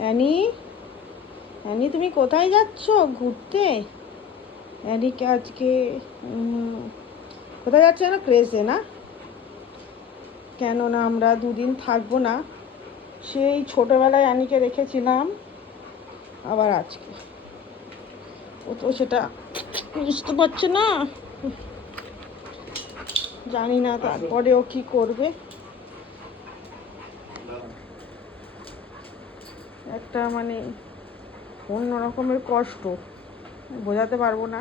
Annie, Annie তুমি কোথায় যাচ্ছ ঘুরতে? অ্যানিকে আজকে কোথায় যাচ্ছে না, ক্রেজে না? কেননা আমরা দুদিন থাকবো না, সেই ছোটোবেলায় অ্যানিকে রেখেছিলাম, আবার আজকে ও তো সেটা বুঝতে পারছে না। জানি না তারপরে ও কী করবে। একটা মানে অন্য রকমের কষ্ট, বোঝাতে পারবো না।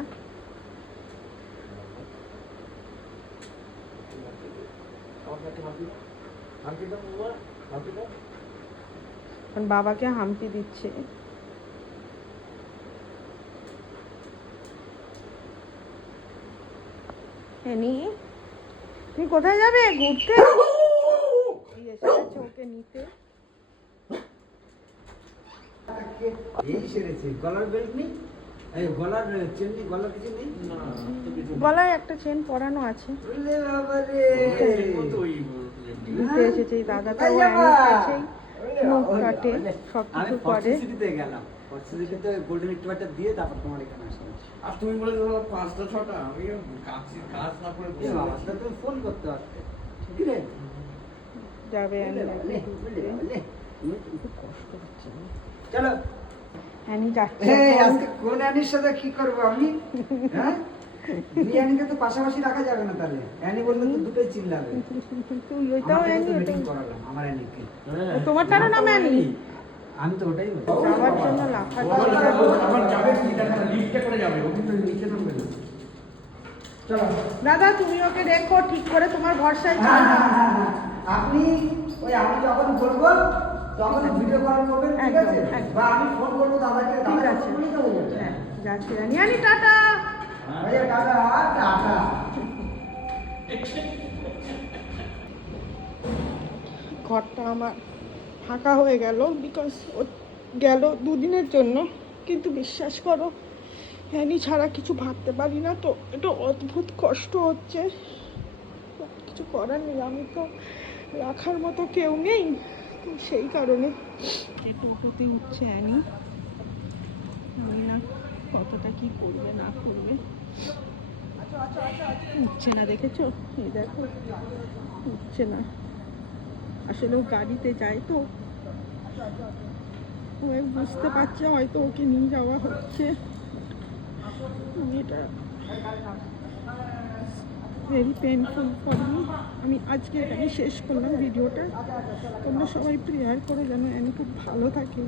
বাবাকে হাম্পি দিচ্ছে। এনি, তুমি কোথায় যাবে ঘুরতে? এসে গেছে ওকে নিতে। গলায় একটা চেন পরানো আছে। নিতে এসেছে দাদাটা, ও অ্যানির কাছেই নখ কাটে, সব কিছু করে। তুমি বলে 5টা 6টা, আমি কাজ না করে ফোন করতে পারতে। যাবে কষ্ট হচ্ছে। চলো অ্যানি যাচ্ছে। আজকে কোন অ্যানির সাথে কি করবো আমি? হ্যাঁ, দুই অ্যানিকে তো পাশাপাশি রাখা যাবে না, তাহলে অ্যানি বললে তো দুটোই চিল্লাবে। তুই ওইটাও অ্যানি, মিটিং করালাম আমার অ্যানিকে। তোমারটারও নাম অ্যানি? আমি তো ওটাই বলছি। যাওয়ার জন্য লাফাটা আবার যাবে কি, লিফটে করে যাবে, ও কিন্তু নিচে নামবে না। চলো দাদা, তুমি ওকে দেখো ঠিক করে, তোমার ভরসায় হ্যাঁ, চলো। হ্যাঁ, হ্যাঁ, হ্যাঁ। আপনি ওই আমি যখন বলবো তখন ভিডিও কল করবেন, ঠিক আছে? বা আমি ফোন করবো দাদাকে, ঠিক দাদা আছে। ফোনই দেবো। হ্যাঁ, যাচ্ছি অ্যানি। অ্যানি টাটা। ভাইয়া টাটা, টাটা। ঘরটা আমার ফাঁকা হয়ে গেল, বিকজ ও গেল দুদিনের জন্য। কিন্তু বিশ্বাস করো, অ্যানি ছাড়া কিছু ভাবতে পারি না, তো এটা অদ্ভুত কষ্ট হচ্ছে। কিছু করার নেই, আমি তো রাখার মতো কেউ নেই, তো সেই কারণে টোটোতে উঠছে অ্যানি। জানি না কতটা কি করবে না করবে। উঠছে না, দেখেছো? এই দেখো, উঠছে না। আসলে ও গাড়িতে যায় তো, ও বুঝতে পারছে হয়তো ওকে নিয়ে যাওয়া হচ্ছে। এটা ভেরি পেনফুল ফর মি। আমি আজকে এখানে শেষ করলাম ভিডিওটা। তোমরা সবাই প্রেয়ার করো যেন অ্যানি খুব ভালো থাকে।